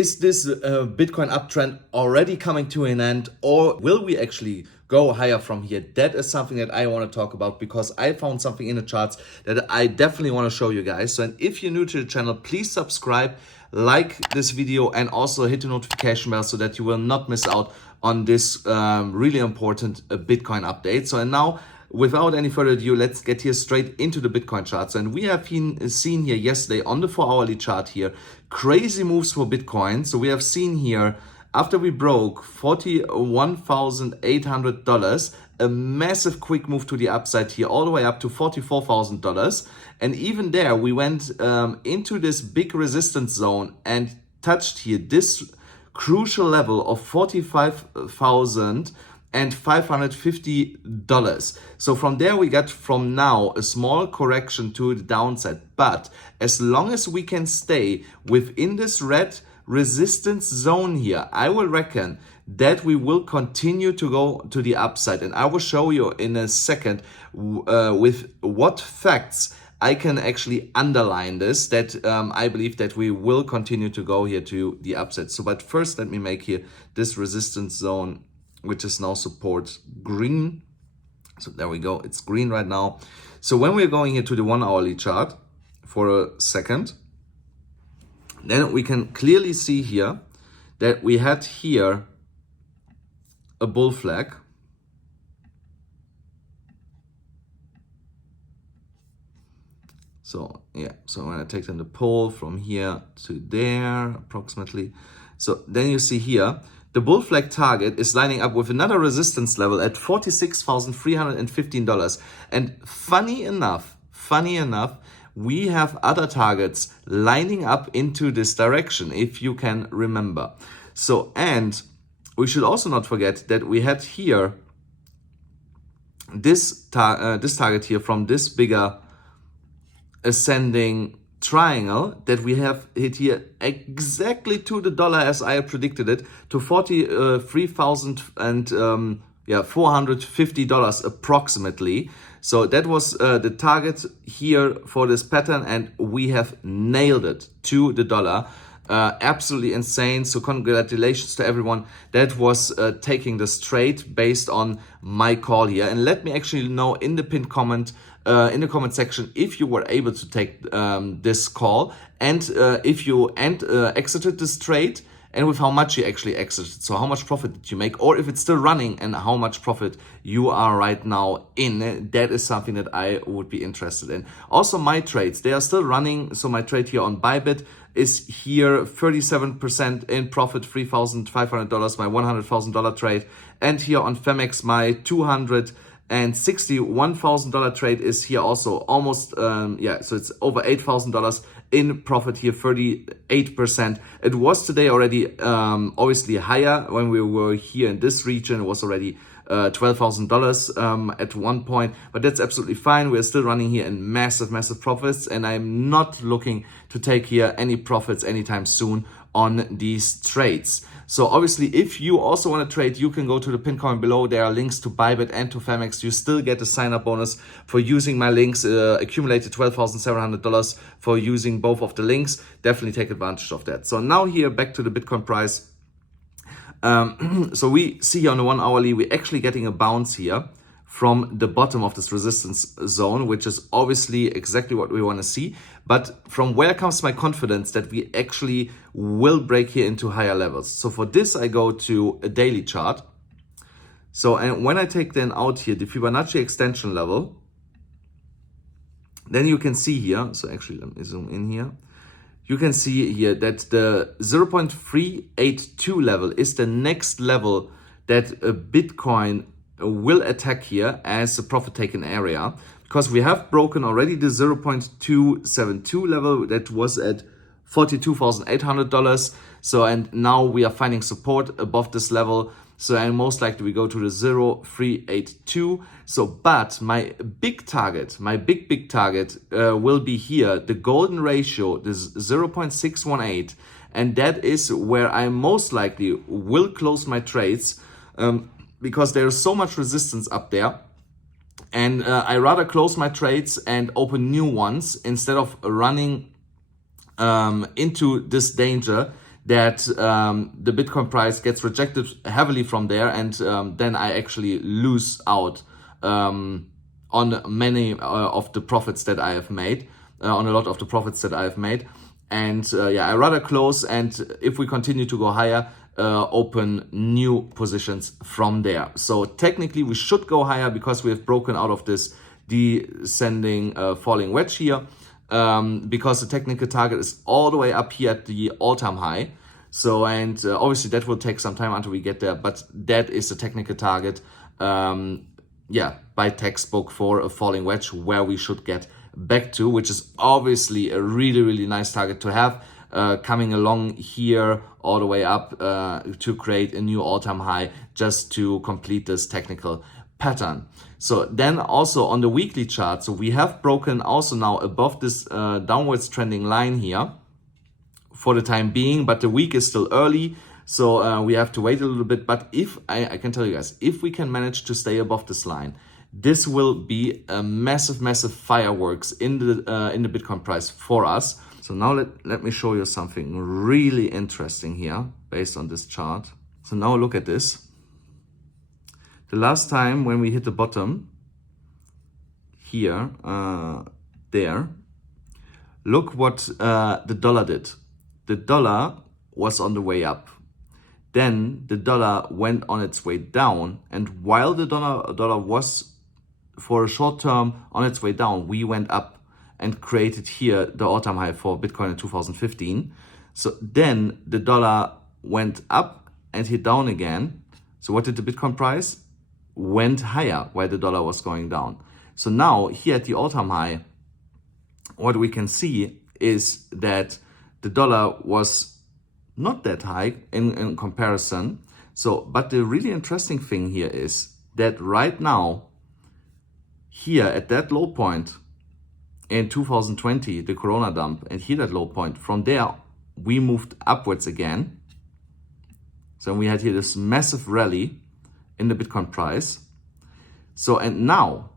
is this Bitcoin uptrend already coming to an end, or will we actually go higher from here? That is something that I want to talk about, because I found something in the charts that I definitely want to show you guys. So, and if you're new to the channel, please subscribe, like this video, and also hit the notification bell so that you will not miss out on this really important Bitcoin update. So, and now, without any further ado, let's get here straight into the Bitcoin charts. And we have seen here yesterday on the 4-hourly chart here, crazy moves for Bitcoin. So we have seen here, after we broke $41,800, a massive quick move to the upside here, all the way up to $44,000. And even there, we went into this big resistance zone and touched here this crucial level of $45,550. So from there we got from now a small correction to the downside. But as long as we can stay within this red resistance zone here, I will reckon that we will continue to go to the upside. And I will show you in a second with what facts I can actually underline this, that I believe that we will continue to go here to the upside. So, but first let me make here this resistance zone, which is now support green. So there we go, it's green right now. So when we're going here to the 1-hourly chart for a second, then we can clearly see here that we had here a bull flag. So yeah, so when I take then the pole from here to there approximately, so then you see here, the bull flag target is lining up with another resistance level at $46,315. And funny enough, we have other targets lining up into this direction, if you can remember. So, and we should also not forget that we had here this target here from this bigger ascending triangle that we have hit here exactly to the dollar as I predicted it, to $43,450 approximately. So that was the target here for this pattern, and we have nailed it to the dollar. Absolutely insane. So congratulations to everyone that was taking this trade based on my call here. And let me actually know in the pinned comment, in the comment section, if you were able to take this call, and if you exited this trade, and with how much you actually exited. So how much profit did you make, or if it's still running and how much profit you are right now in. That is something that I would be interested in. Also my trades, they are still running. So my trade here on Bybit is here 37% in profit, $3,500, my $100,000 trade. And here on Phemex, my $261,000 trade is here also almost, so it's over $8,000 in profit here, 38%. It was today already obviously higher. When we were here in this region, it was already $12,000 at one point, but that's absolutely fine. We're still running here in massive profits, and I'm not looking to take here any profits anytime soon on these trades. So obviously, if you also want to trade, you can go to the pinned comment below. There are links to Bybit and to Phemex. You still get a sign-up bonus for using my links, accumulated $12,700 for using both of the links. Definitely take advantage of that. So now here, back to the Bitcoin price. So we see on the 1-hourly, we're actually getting a bounce here from the bottom of this resistance zone, which is obviously exactly what we want to see. But from where comes my confidence that we actually will break here into higher levels? So for this, I go to a daily chart. So, and when I take then out here the Fibonacci extension level, then you can see here, so actually let me zoom in here. You can see here that the 0.382 level is the next level that Bitcoin will attack here as a profit taken area, because we have broken already the 0.272 level that was at $42,800. So, and now we are finding support above this level. So, and most likely we go to the 0.382. So, but my big target, my big target will be here, the golden ratio, this 0.618. And that is where I most likely will close my trades, because there is so much resistance up there. And I rather close my trades and open new ones instead of running into this danger that the Bitcoin price gets rejected heavily from there, and then I actually lose out on many of the profits that I have made, on a lot of the profits that I have made. And yeah, I rather close, and if we continue to go higher, open new positions from there. So technically we should go higher because we have broken out of this descending falling wedge here, because the technical target is all the way up here at the all-time high. So, and obviously that will take some time until we get there, but that is the technical target, yeah, by textbook for a falling wedge, where we should get back to, which is obviously a really, really nice target to have, coming along here all the way up to create a new all-time high, just to complete this technical pattern. So then also on the weekly chart, so we have broken also now above this downwards trending line here for the time being, but the week is still early, so we have to wait a little bit. But if I can tell you guys, if we can manage to stay above this line, this will be a massive, massive fireworks in the Bitcoin price for us. So now let me show you something really interesting here based on this chart. So now look at this. The last time when we hit the bottom here, there, look what the dollar did. The dollar was on the way up. Then the dollar went on its way down. And while the dollar was for a short term on its way down, we went up and created here the all-time high for Bitcoin in 2015. So then the dollar went up and hit down again. So what did the Bitcoin price? Went higher while the dollar was going down. So now here at the all-time high, what we can see is that the dollar was not that high in comparison. So, but the really interesting thing here is that right now, here at that low point in 2020, the Corona dump, and here that low point, from there, we moved upwards again. So we had here this massive rally in the Bitcoin price. So, and now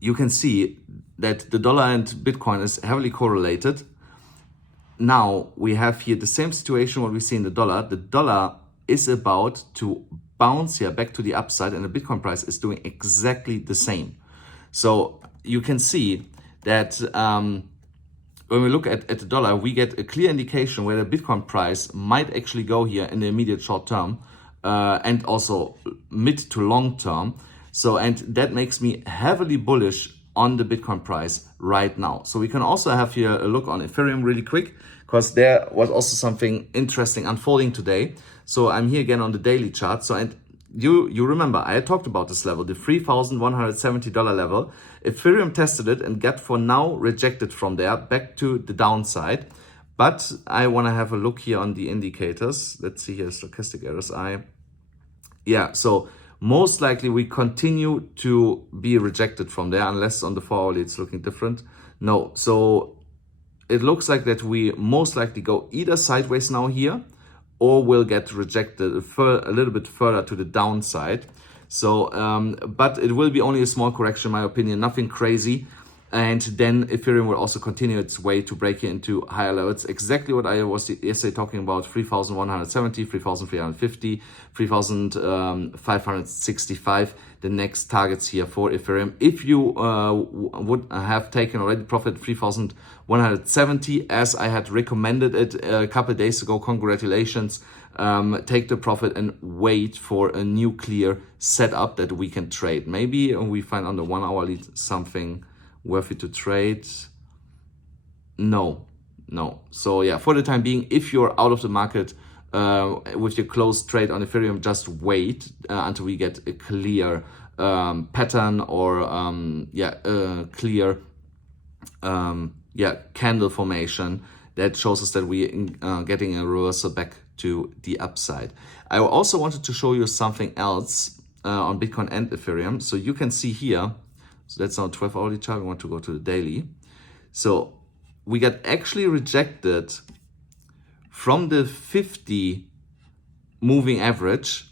you can see that the dollar and Bitcoin is heavily correlated. Now we have here the same situation what we see in the dollar. The dollar is about to bounce here back to the upside, and the Bitcoin price is doing exactly the same. So you can see that when we look at the dollar, we get a clear indication where the Bitcoin price might actually go here in the immediate short term, and also mid to long term. So, and that makes me heavily bullish on the Bitcoin price right now. So we can also have here a look on Ethereum really quick, because there was also something interesting unfolding today. So I'm here again on the daily chart. So, and you remember, I had talked about this level, the $3,170 level. Ethereum tested it and got for now rejected from there back to the downside. But I want to have a look here on the indicators. Let's see here, stochastic RSI. Yeah, so most likely we continue to be rejected from there, unless on the 4-hourly it's looking different. No, so it looks like that we most likely go either sideways now here, or will get rejected a little bit further to the downside. So, but it will be only a small correction, in my opinion, nothing crazy. And then Ethereum will also continue its way to break into higher levels. Exactly what I was yesterday talking about, 3,170, 3,350, 3,565, the next targets here for Ethereum. If you would have taken already profit 3,170, as I had recommended it a couple of days ago, congratulations. Take the profit and wait for a new clear setup that we can trade. Maybe we find on the 1-hour lead something worthy to trade. No. So yeah, for the time being, if you're out of the market with your closed trade on Ethereum, just wait until we get a clear pattern, or clear candle formation that shows us that we are getting a reversal back to the upside. I also wanted to show you something else on Bitcoin and Ethereum. So you can see here, so that's our 12-hourly chart. We want to go to the daily. So we got actually rejected from the 50 moving average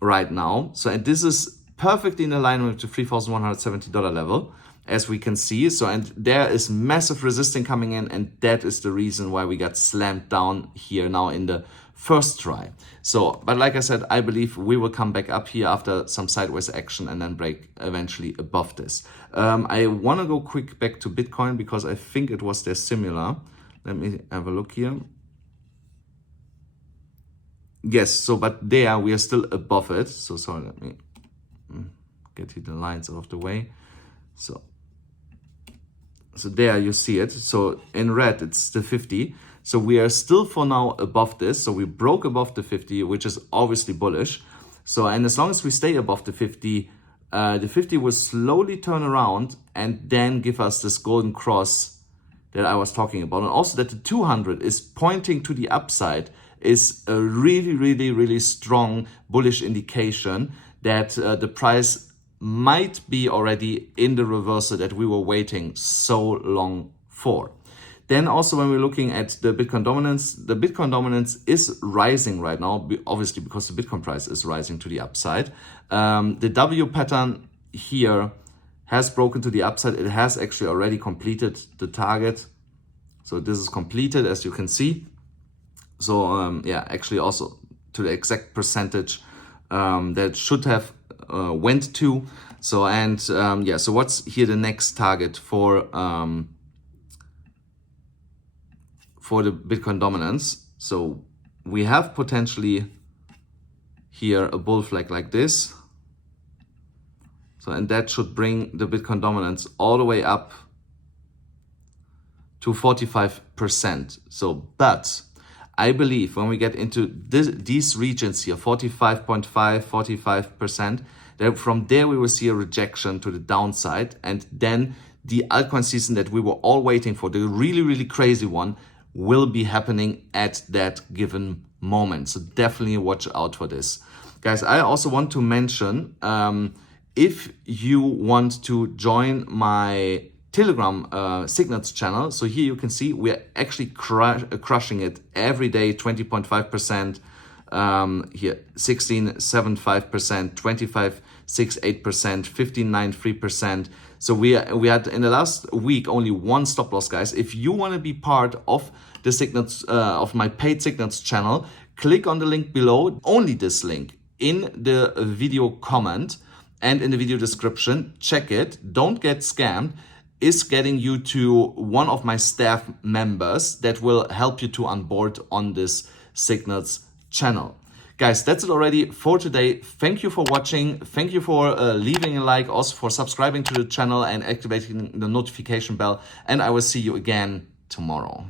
right now. So, and this is perfectly in alignment with the $3,170 level. as we can see. So, and there is massive resistance coming in, and that is the reason why we got slammed down here now in the first try. So, but like I said, I believe we will come back up here after some sideways action and then break eventually above this. I want to go quick back to Bitcoin because I think it was there similar. Let me have a look here. Yes, so but there we are still above it. So sorry, let me get the lines out of the way. So there you see it. So in red, it's the 50. So we are still for now above this. So we broke above the 50, which is obviously bullish. So, and as long as we stay above the 50 will slowly turn around and then give us this golden cross that I was talking about. And also that the 200 is pointing to the upside is a really, really, really strong bullish indication that the price might be already in the reversal that we were waiting so long for. Then also when we're looking at the Bitcoin dominance is rising right now, obviously because the Bitcoin price is rising to the upside. The W pattern here has broken to the upside. It has actually already completed the target. So this is completed, as you can see. So yeah, actually also to the exact percentage that should have went to. So, and yeah, so what's here the next target for the Bitcoin dominance? So we have potentially here a bull flag like this. So, and that should bring the Bitcoin dominance all the way up to 45%. So, but I believe when we get into these regions here, 45.5, 45%, that from there we will see a rejection to the downside. And then the altcoin season that we were all waiting for, the really, really crazy one, will be happening at that given moment. So definitely watch out for this. Guys, I also want to mention, if you want to join my Telegram signals channel, so here you can see we're actually crushing it every day, 20.5%, here 16.75%, 25.68%, 15.93%. So we had in the last week only one stop loss, guys. If you want to be part of the signals of my paid signals channel, click on the link below, only this link in the video comment and in the video description. Check it, don't get scammed. Is getting you to one of my staff members that will help you to onboard on this signals channel. Guys, that's it already for today. Thank you for watching. Thank you for leaving a like, also for subscribing to the channel and activating the notification bell. And I will see you again tomorrow.